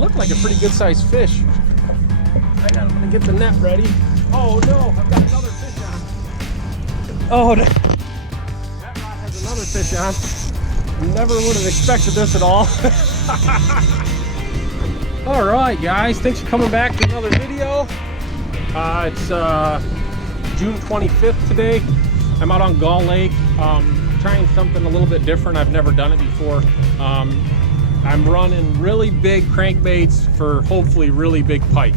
looked like a pretty good sized fish. I'm gonna get the net ready. Oh no, I've got another fish on. Oh, that rod has another fish on. Never would have expected this at all. All right, guys, thanks for coming back to another video. It's June 25th today. I'm out on Gull Lake, trying something a little bit different. I've never done it before. I'm running really big crankbaits for hopefully really big pike.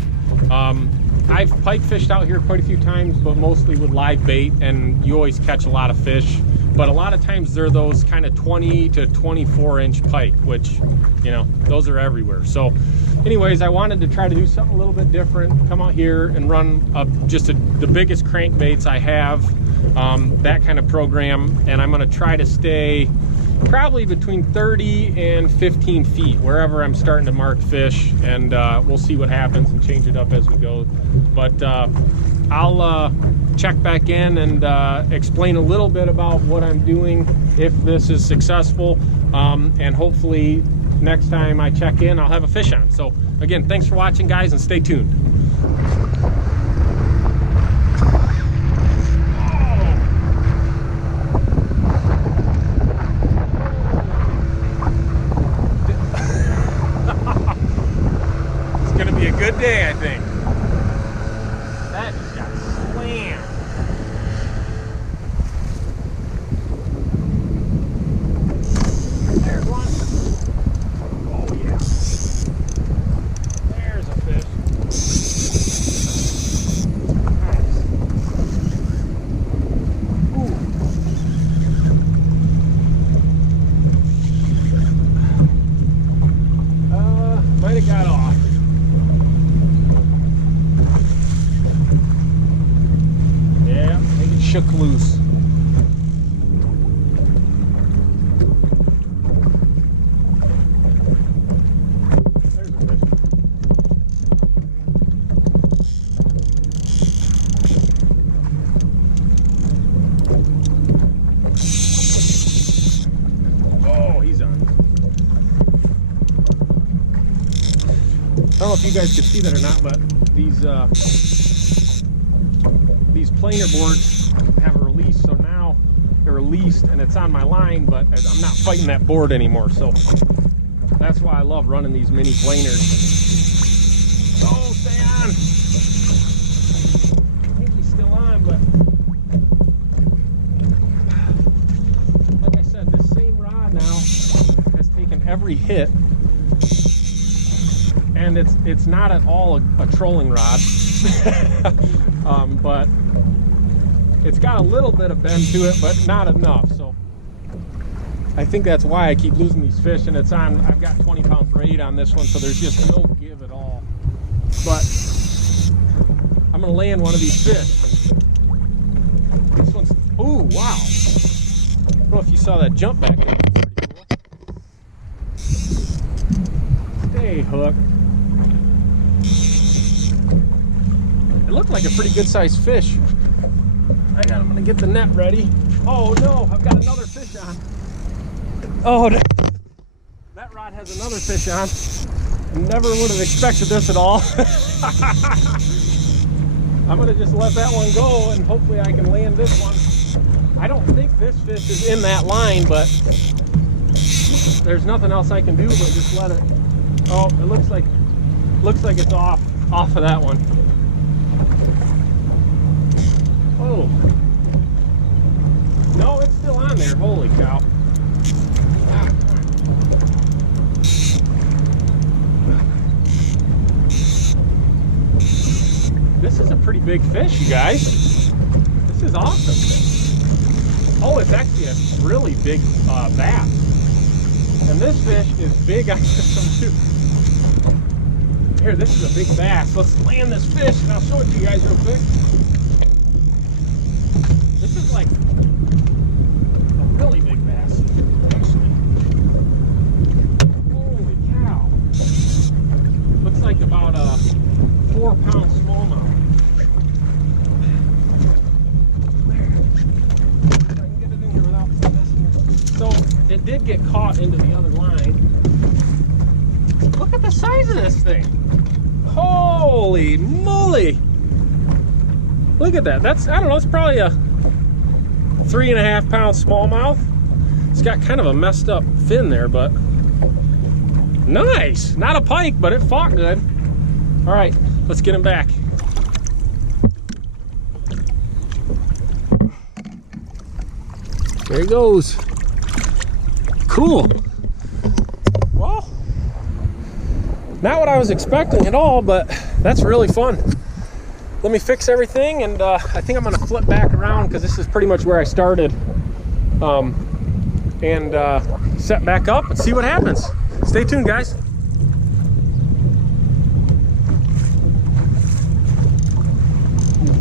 I've pike fished out here quite a few times, but mostly with live bait, and you always catch a lot of fish. But a lot of times they're those kind of 20 to 24 inch pike, which, you know, those are everywhere. So anyways, I wanted to try to do something a little bit different, come out here and run the biggest crankbaits I have, that kind of program. And I'm gonna try to stay probably between 30 and 15 feet wherever I'm starting to mark fish, and we'll see what happens and change it up as we go. But I'll check back in and explain a little bit about what I'm doing if this is successful, and hopefully next time I check in I'll have a fish on. So again, thanks for watching, guys, and stay tuned. Good day, I think. That just got slammed. There's one. Oh yeah. There's a fish. Nice. Ooh. Might have got off. Shook loose. There's a fish. Oh, he's on. I don't know if you guys could see that or not, but these planer boards have a release, so now they're released and it's on my line, but I'm not fighting that board anymore. So that's why I love running these mini planers. Oh, stay on. I think he's still on, but like I said, this same rod now has taken every hit, and it's not at all a trolling rod. But it's got a little bit of bend to it, but not enough. So I think that's why I keep losing these fish. And it's on, I've got 20-pound braid on this one, so there's just no give at all. But I'm gonna land one of these fish. This one's, oh wow. I don't know if you saw that jump back there. Pretty cool. Stay hooked. It looked like a pretty good sized fish. I'm gonna get the net ready. Oh no, I've got another fish on. Oh, that rod has another fish on. Never would have expected this at all. I'm gonna just let that one go, and hopefully I can land this one. I don't think this fish is in that line, but there's nothing else I can do but just let it. Oh, it looks like it's off of that one. Oh. No, it's still on there. Holy cow. This is a pretty big fish, you guys. This is awesome. Oh, it's actually a really big bass. And this fish is big on this one too. Here, this is a big bass. Let's land this fish and I'll show it to you guys real quick. This is like a really big bass, actually. Holy cow. Looks like about a 4-pound smallmouth. There. If I can get it in here without messing it. So it did get caught into the other line. Look at this size of this thing. Holy moly. Look at that. That's, I don't know, it's probably a 3.5 pound smallmouth. It's got kind of a messed up fin there, but nice. Not a pike, but it fought good. All right, let's get him back. There he goes. Cool. Well, not what I was expecting at all, but that's really fun. Let me fix everything, and I think I'm gonna flip back around because this is pretty much where I started, and set back up and see what happens. Stay tuned, guys.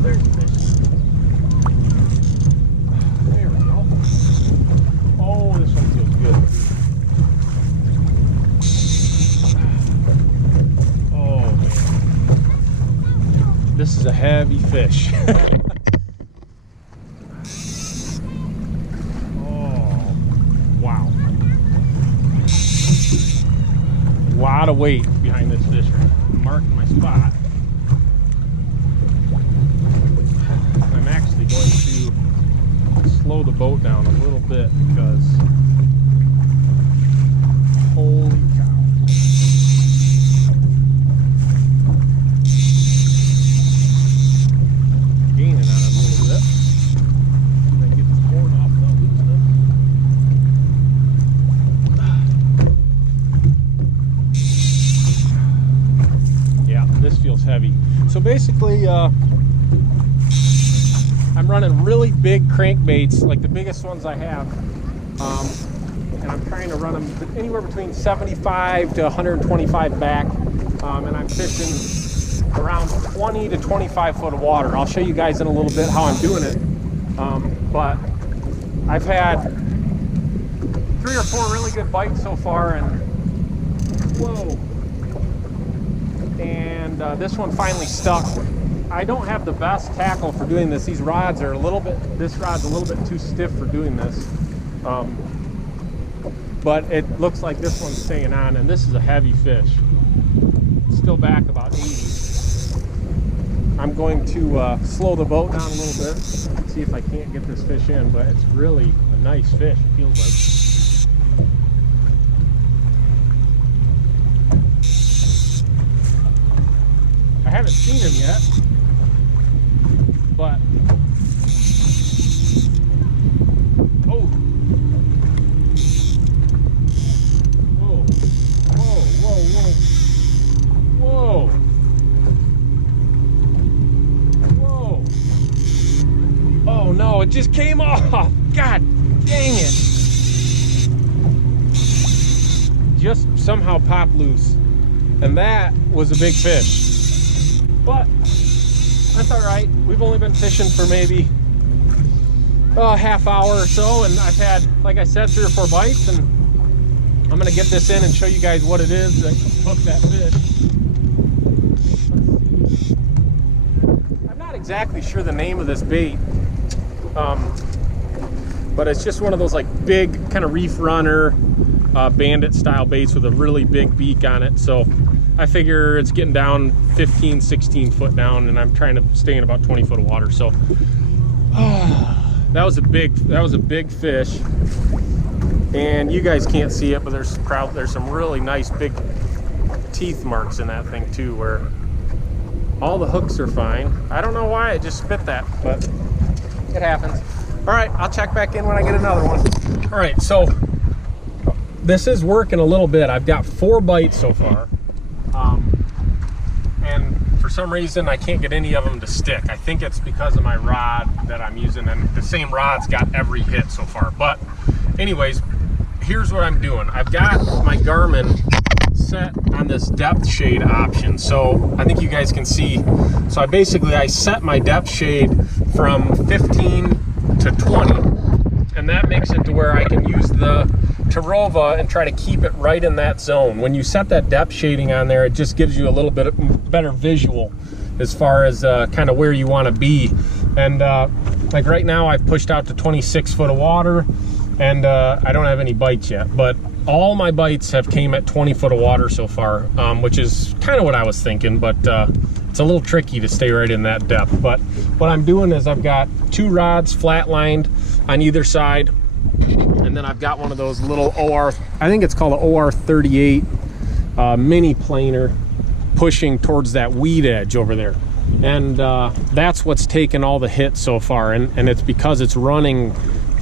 There's the fish. There we go. Oh, this one feels good. Oh man, this is a heavy fish. Lot of weight behind this fish. I'm marking my spot. I'm actually going to slow the boat down a little bit because holy cow. Gaining on it a little bit. Then get this board off without losing it. This feels heavy. So basically, I'm running really big crankbaits, like the biggest ones I have, and I'm trying to run them anywhere between 75 to 125 back, and I'm fishing around 20 to 25 foot of water. I'll show you guys in a little bit how I'm doing it, but I've had 3 or 4 really good bites so far, and whoa. And this one finally stuck. I don't have the best tackle for doing this. These rods are a little bit, this rod's a little bit too stiff for doing this. But it looks like this one's staying on, and this is a heavy fish. Still back about 80. I'm going to slow the boat down a little bit, see if I can't get this fish in, but it's really a nice fish, it feels like. I haven't seen him yet, but oh, whoa, whoa, whoa, whoa, whoa, whoa! Oh no, it just came off! God dang it! Just somehow popped loose, and that was a big fish. But that's all right. We've only been fishing for maybe a half hour or so, and I've had, like I said, 3 or 4 bites, and I'm gonna get this in and show you guys what it is that hooked that fish. I'm not exactly sure the name of this bait, but it's just one of those like big kind of reef runner, bandit style baits with a really big beak on it. So I figure it's getting down 15, 16 foot down, and I'm trying to stay in about 20 foot of water. So that was a big fish, and you guys can't see it, but there's some really nice big teeth marks in that thing too, where all the hooks are fine. I don't know why it just spit that, but it happens. All right, I'll check back in when I get another one. All right, so this is working a little bit. I've got 4 bites so far. And for some reason I can't get any of them to stick. I think it's because of my rod that I'm using, and the same rod's got every hit so far. But anyways, here's what I'm doing. I've got my Garmin set on this depth shade option, so I think you guys can see. So I set my depth shade from 15 to 20, and that makes it to where I can use the Tarova and try to keep it right in that zone. When you set that depth shading on there, it just gives you a little bit better visual as far as kind of where you want to be. And like right now I've pushed out to 26 foot of water, and I don't have any bites yet, but all my bites have came at 20 foot of water so far, which is kind of what I was thinking, but it's a little tricky to stay right in that depth. But what I'm doing is I've got 2 rods flat-lined on either side, and then I've got one of those little OR, I think it's called an OR38 mini planer, pushing towards that weed edge over there. And that's what's taken all the hits so far, and it's because it's running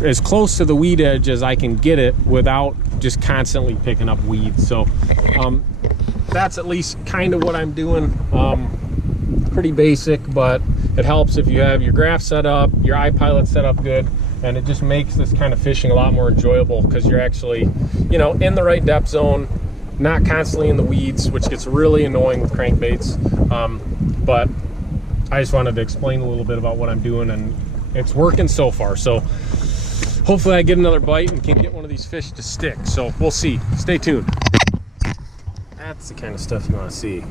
as close to the weed edge as I can get it without just constantly picking up weeds. So that's at least kind of what I'm doing. Pretty basic, but it helps if you have your graph set up, your iPilot set up good, and it just makes this kind of fishing a lot more enjoyable because you're actually, you know, in the right depth zone, not constantly in the weeds, which gets really annoying with crankbaits. But I just wanted to explain a little bit about what I'm doing, and it's working so far. So hopefully I get another bite and can get one of these fish to stick. So we'll see. Stay tuned. That's the kind of stuff you want to see.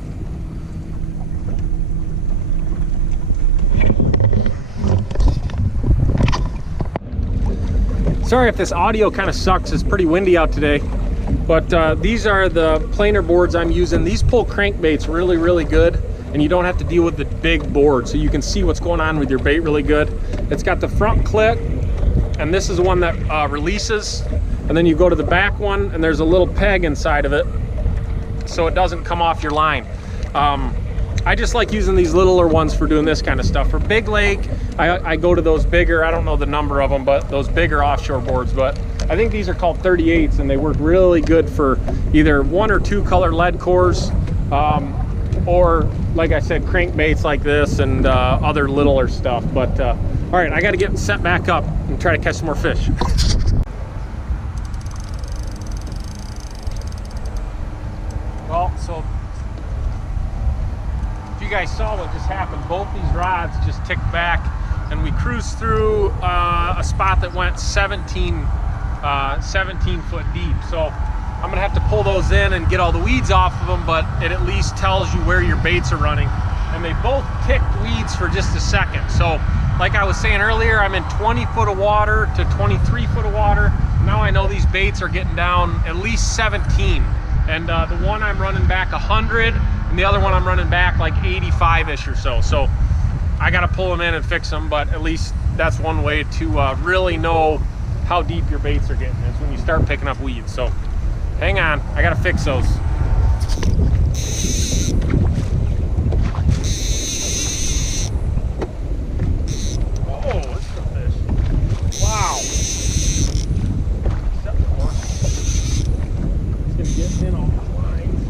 Sorry if this audio kind of sucks. It's pretty windy out today. But these are the planer boards I'm using. These pull crankbaits really, really good, and you don't have to deal with the big board, so you can see what's going on with your bait really good. It's got the front clip, and this is the one that releases, and then you go to the back one, and there's a little peg inside of it, so it doesn't come off your line. I just like using these littler ones for doing this kind of stuff. For big lake, I go to those bigger, I don't know the number of them, but those bigger offshore boards. But I think these are called 38s, and they work really good for either 1 or 2 color lead cores, or like I said, crankbaits like this and other littler stuff. But all right, I got to get set back up and try to catch some more fish. Well, so if you guys saw what just happened, both these rods just ticked back, and we cruised through a spot that went 17 foot deep. So I'm gonna have to pull those in and get all the weeds off of them, but it at least tells you where your baits are running. And they both ticked weeds for just a second. So like I was saying earlier, I'm in 20 foot of water to 23 foot of water. Now I know these baits are getting down at least 17. And the one I'm running back 100, and the other one I'm running back like 85-ish or so. So I gotta pull them in and fix them, but at least that's one way to really know how deep your baits are getting, is when you start picking up weeds. So hang on, I gotta fix those. Oh, this is a fish. Wow. It's gonna get in all the lines.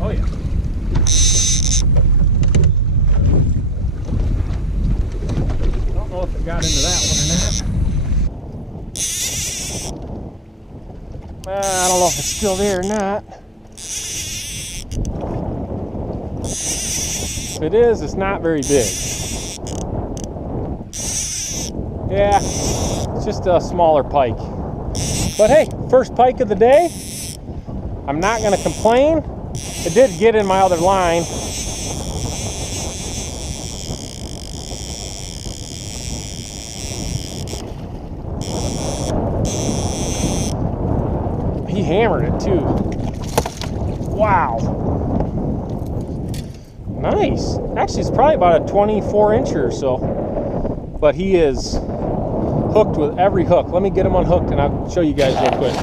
Oh yeah. Don't know if it got into that one or not. I don't know if it's still there or not. If it is, it's not very big. Yeah, it's just a smaller pike. But hey, first pike of the day. I'm not gonna complain. It did get in my other line. He hammered it too. Wow. Nice. Actually, it's probably about a 24-incher or so. But he is hooked with every hook. Let me get him unhooked and I'll show you guys real quick.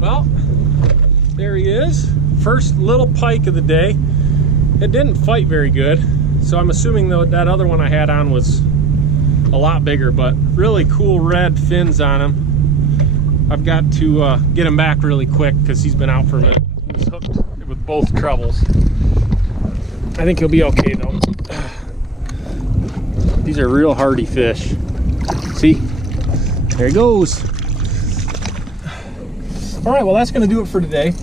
Well, there he is. First little pike of the day. It didn't fight very good, so I'm assuming that other one I had on was a lot bigger, but really cool red fins on him. I've got to get him back really quick because he's been out for a minute. He was hooked with both trebles. I think he'll be okay though. These are real hardy fish. See? There he goes. All right, well, that's gonna do it for today.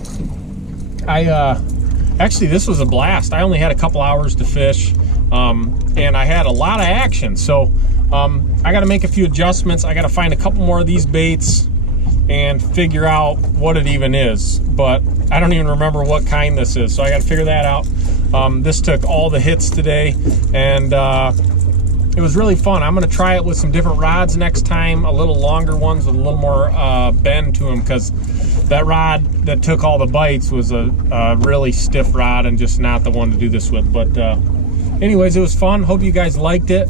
Actually, this was a blast. I only had a couple hours to fish, and I had a lot of action. So I gotta make a few adjustments. I gotta find a couple more of these baits and figure out what it even is. But I don't even remember what kind this is, so I gotta figure that out. This took all the hits today, and it was really fun. I'm going to try it with some different rods next time, a little longer ones with a little more bend to them, because that rod that took all the bites was a really stiff rod and just not the one to do this with. But anyways, it was fun. Hope you guys liked it.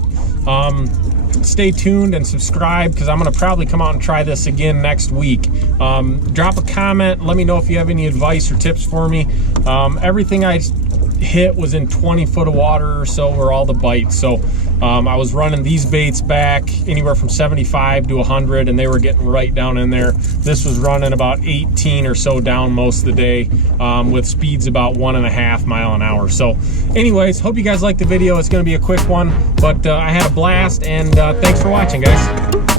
Stay tuned and subscribe, because I'm going to probably come out and try this again next week. Drop a comment. Let me know if you have any advice or tips for me. Everything I hit was in 20 foot of water or so were all the bites. So I was running these baits back anywhere from 75 to 100, and they were getting right down in there. This was running about 18 or so down most of the day, with speeds about 1.5 miles an hour. So anyways, hope you guys liked the video. It's going to be a quick one, but I had a blast, and thanks for watching, guys.